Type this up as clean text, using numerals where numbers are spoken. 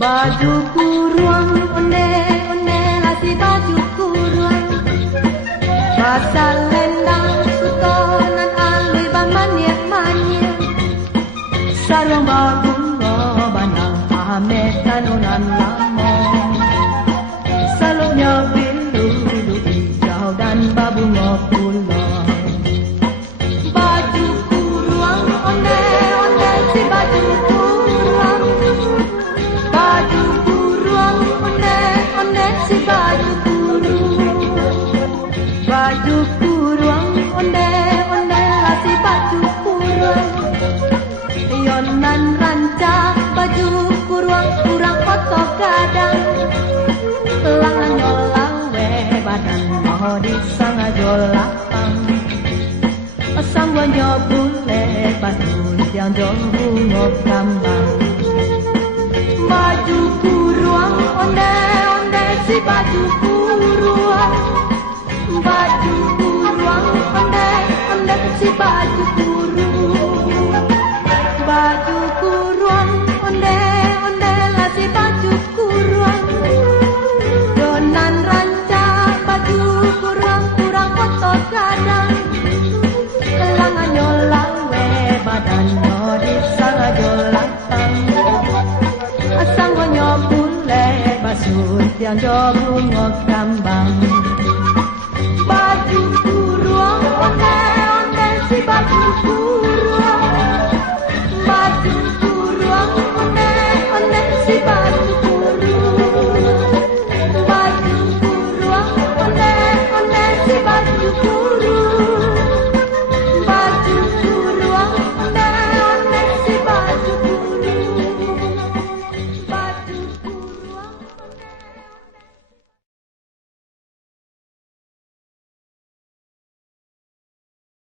Baju kurung onde-onde lasi baju kurung basal lendang sutonan alui bamanyek-manyek sarung babungo banang amet tanunan lamong salungnya biru-biru hijau dan babungo pulau. Baju kurung onde-onde si baju kurung, baju kurung onde-onde si baju kurung, baju kurung onde-onde si baju kurung. Yonan rancak baju kurung kurang foto gadang, langan nyolang we badan mau disang lapang. Sang wanyo bule batul yang jong bungo kambang. Baju kurung onde-onde si baju kurung, baju kurung onde-onde si baju kurung, baju kurung onde-onde lah si baju kurung. Donan rancak baju kurung kurang kotor kadang, kelangan nyolang we badan no disang lapang. Asang wanyo bule basut yang bungo kambang. Baju kurung onde-onde si baju kurung,